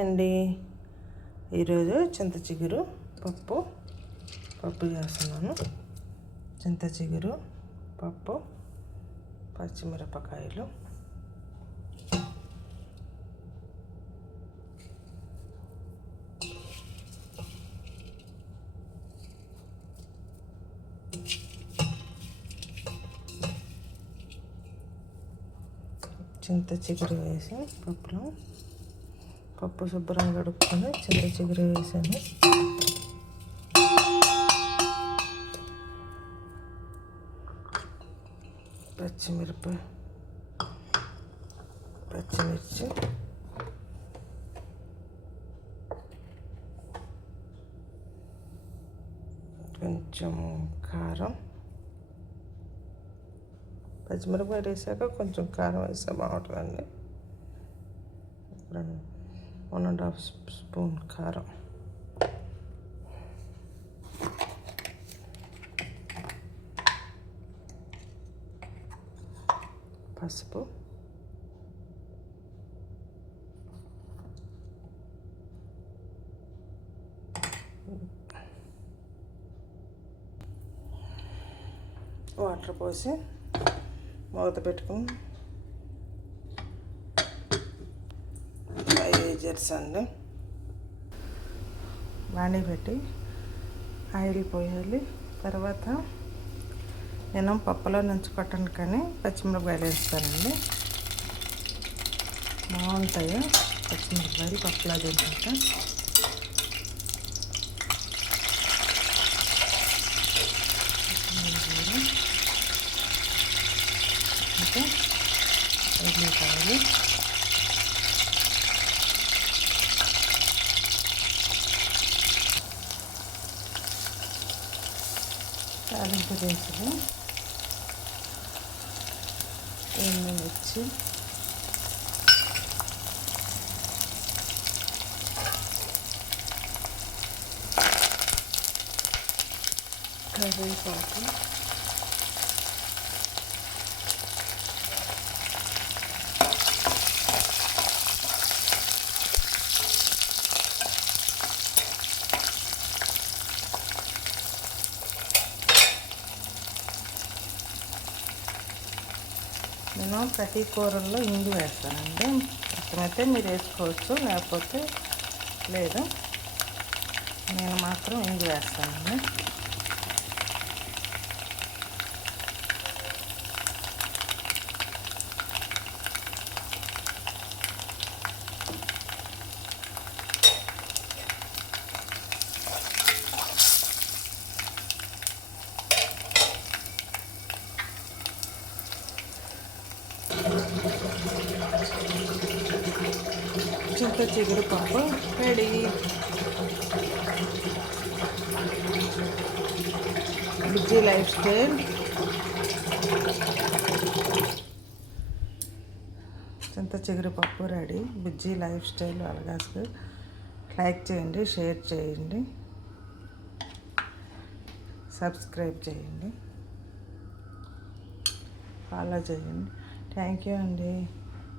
Hi అండి. ఈరోజు చింత చిగురు పప్పు చేస్తున్నాను. చింత చిగురు పప్పు, పచ్చిమిరపకాయలు, చింత చిగురు వేసి పప్పు శుభ్రంగా కడుక్కొని చింత చిగురు వేసాను. పచ్చిమిర్చి, కొంచెం కారం, పచ్చిమిరపకాయలు వేసాక కొంచెం కారం వేస్తే బాగుంటుందండి. 1.5 స్పూన్ కారం, పసుపు, వాటర్ పోసి మూత పెట్టుకుని 5 విజిల్స్ అండి. బాండీ పెట్టి ఆయిల్ పోయాలి. తర్వాత నేను పప్పులో నంచుకోవటానికి కానీ పచ్చిమిరపకాయలు వేస్తానండి. బాగుంటాయి పచ్చిమిరపకాయలు పప్పులో తింటుంటే. ఇంకా ఉల్లిపాయలు, తాలింపు దినుసులు, ఎండుమిర్చి, కరివేపాకు, నేను ప్రతి కూరల్లో ఇంగు వేస్తానండి. ఇష్టమైతే మీరు వేసుకోవచ్చు, లేకపోతే లేదు. నేను మాత్రం ఇంగు వేస్తానండి. చింత చిగురు పప్పు రెడీ. బుజ్జి లైఫ్ స్టైల్ చింత చిగురు పప్పు రెడీ. బుజ్జి లైఫ్ స్టైల్ అలగాసు లైక్ చేయండి, షేర్ చేయండి, సబ్స్క్రైబ్ చేయండి, ఫాలో చేయండి. థ్యాంక్ యూ అండి.